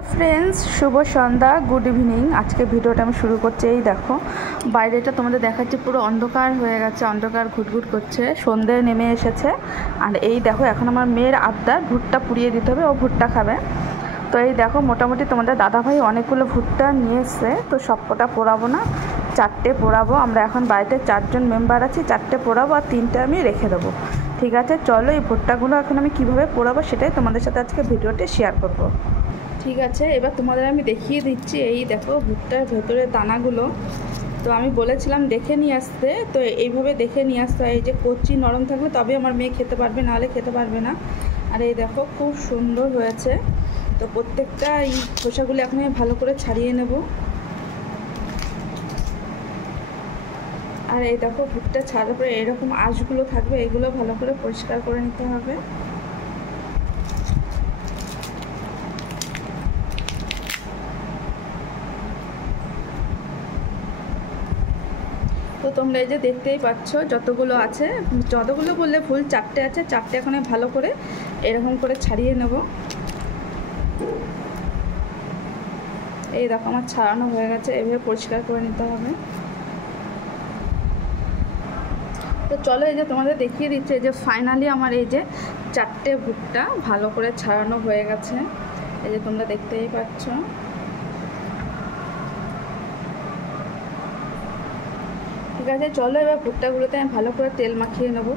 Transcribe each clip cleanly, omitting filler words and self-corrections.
Friends शुभ सन्ध्या good evening. आज के भिडियोटा मैं शुरू करছি। देखो বাইরেটা তোমাদের দেখাচ্ছি, পুরো অন্ধকার হয়ে গেছে, অন্ধকার ঘুটঘুট করছে, সন্ধে নেমে এসেছে। আর এই দেখো এখন আমার মেয়ের আবদার ভুট্টা পুড়িয়ে দিতে হবে, ও ভুট্টা খাবে। তো এই দেখো মোটামুটি তোমাদের দাদাভাই অনেকগুলো ভুট্টা নিয়ে এসছে, তো সবকটা পোড়াবো না, 4টে পোড়াবো। আমরা এখন বাড়িতে 4 জন মেম্বার আছি, 4টে পোড়াবো আর 3টে আমি রেখে দেবো। ঠিক আছে, চলো এই ভুট্টাগুলো এখন আমি কীভাবে পোড়াবো সেটাই তোমাদের সাথে আজকে ভিডিওতে শেয়ার করবো। ঠিক আছে, এবার তোমাদের আমি দেখিয়ে দিচ্ছি। এই দেখো ভুট্টার ভেতরে দানাগুলো, তো আমি বলেছিলাম দেখে নিয়ে আসতে, তো এইভাবে দেখে নিয়ে আসতে হয়। এই যে কচি নরম থাকলে তবে আমার মেয়ে খেতে পারবে, নাহলে খেতে পারবে না। আর এই দেখো খুব সুন্দর হয়েছে। তো প্রত্যেকটা এই খোসাগুলো এখন আমি ভালো করে ছাড়িয়ে নেব। আর এই দেখো ভুট্টা ছাড়ার পরে এরকম আঁশগুলো থাকবে, এগুলো ভালো করে পরিষ্কার করে নিতে হবে। তো তোমরা এই যে দেখতেই পাচ্ছ যতগুলো আছে, যতগুলো বললে ভুল, 4টে আছে, 4টে এখন ভালো করে এরকম করে ছাড়িয়ে নেব। এই দেখো আমার ছাড়ানো হয়ে গেছে, এভাবে পরিষ্কার করে নিতে হবে। তো চলো এই যে তোমাদের দেখিয়ে দিচ্ছে যে ফাইনালি আমার এই যে 4টে ভুট্টা ভালো করে ছাড়ানো হয়ে গেছে। এই যে তোমরা দেখতেই পাচ্ছ। ঠিক আছে, চলো এবার ভুট্টাগুলোতে আমি ভালো করে তেল মাখিয়ে নেব।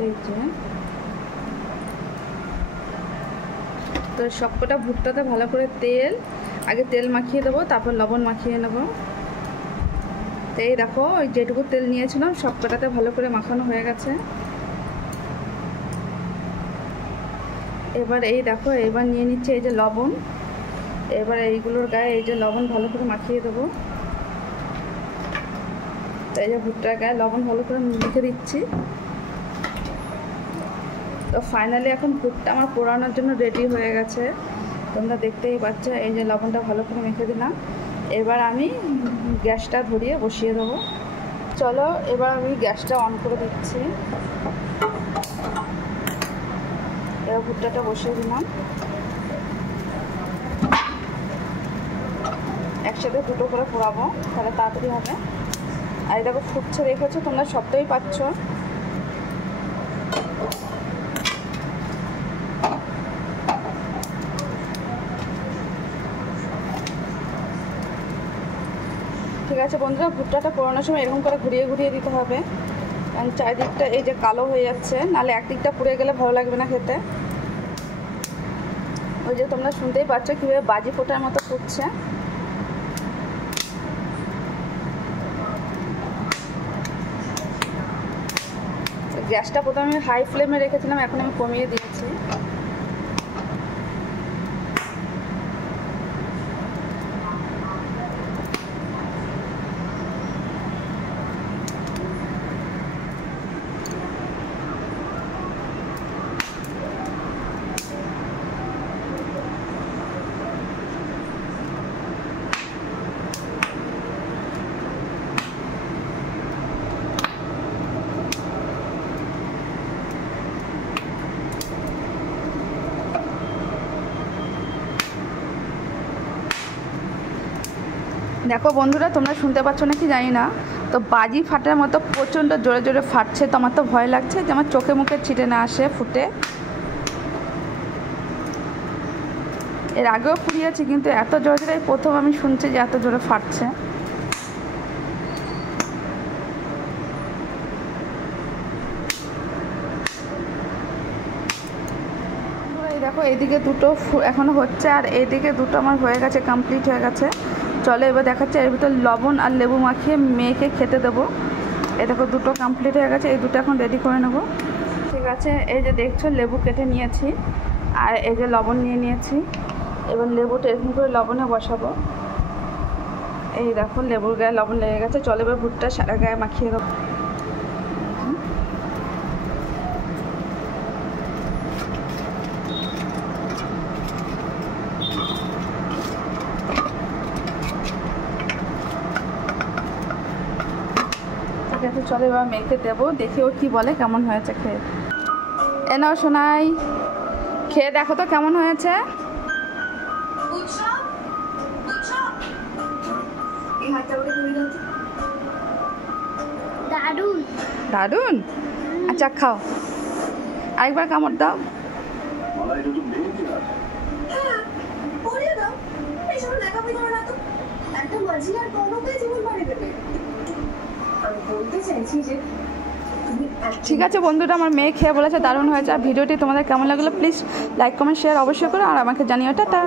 এই যে তো সবকটা ভুট্টাতে ভালো করে আগে তেল মাখিয়ে দেবো, তারপর লবণ মাখিয়ে নেব। তো এই দেখো ওই যেটুকু তেল নিয়েছিলাম সবকটাতে ভালো করে মাখানো হয়ে গেছে। এবার এই দেখো এবার নিয়ে নিচ্ছে এই যে লবণ, এবার এইগুলোর গায়ে এই যে লবণ ভালো করে মাখিয়ে দেবো। এই যে ভুট্টার গায়ে লবণ ভালো করে মেখে দিচ্ছি। তো ফাইনালি এখন ভুট্টা আমার পোড়ানোর জন্য রেডি হয়ে গেছে, তোমরা দেখতেই পাচ্ছ। এই যে লবণটা ভালো করে মেখে দিলাম। এবার আমি গ্যাসটা ধরিয়ে বসিয়ে দেবো। চলো এবার আমি গ্যাসটা অন করে দিচ্ছি। এবার ভুট্টাটা বসিয়ে দিলাম। একসাথে দুটো করে পোড়াবো, তাহলে তাড়াতাড়ি হবে। আর দেখো ফুটছে, দেখেছো তোমরা, শব্দই পাচ্ছ। ঠিক আছে বন্ধুরা, ভুট্টাটা পোড়ানোর সময় এরকম করে ঘুরিয়ে ঘুরিয়ে দিতে হবে, কারণ চারিদিকটা এই যে কালো হয়ে যাচ্ছে, নাহলে একদিকটা পুড়ে গেলে ভালো লাগবে না খেতে। ওই যে তোমরা শুনতেই পাচ্ছ কীভাবে বাজি ফোটার মতো ফুটছে। গ্যাসটা প্রথমে আমি হাই ফ্লেমে রেখেছিলাম, এখন আমি কমিয়ে দিয়েছি। দেখো বন্ধুরা, তোমরা শুনতে পাচ্ছ নাকি জানি না, তো বাজি ফাটার মতো প্রচণ্ড জোরে জোরে ফাটছে। তো আমার তো ভয় লাগছে যে আমার চোখে মুখে ছিটে না আসে ফুটে। এর আগেও ফুরিয়েছি, কিন্তু এত জোরে জোরে প্রথম আমি শুনছি যে এত জোরে ফাটছে। দেখো এইদিকে দুটো এখনো হচ্ছে, আর এইদিকে দুটো আমার হয়ে গেছে, কমপ্লিট হয়ে গেছে। চলো এবার দেখাচ্ছে এর ভিতর লবণ আর লেবু মাখিয়ে মেয়েকে খেতে দেবো। এই দেখো দুটো কমপ্লিট হয়ে গেছে, এই দুটো এখন রেডি করে নেব। ঠিক আছে, এই যে দেখছো লেবু কেটে নিয়েছি, আর এই যে লবণ নিয়ে নিয়েছি। এবার লেবুটা এরকম করে লবণে বসাবো। এই দেখো লেবুর গায়ে লবণ লেগে গেছে। চলো এবার ভুট্টা সারা গায়ে মাখিয়ে দেবো। ঠিক আছে, চলো এবার মেখে দেবো, দেখি ও কী বলে কেমন হয়েছে খেয়ে। এ নাও শোনাই, খেয়ে দেখো তো কেমন হয়েছে। দারুণ দারুণ। আচ্ছা খাও, আরেকবার কামড় দাও। ঠিক আছে বন্ধুরা, আমার মেয়ে খেয়ে বলেছে দারুণ হয়েছে। আর ভিডিওটি তোমাদের কেমন লাগলো প্লিজ লাইক কমেন্ট শেয়ার অবশ্যই করো, আর আমাকে জানিও। টাটা।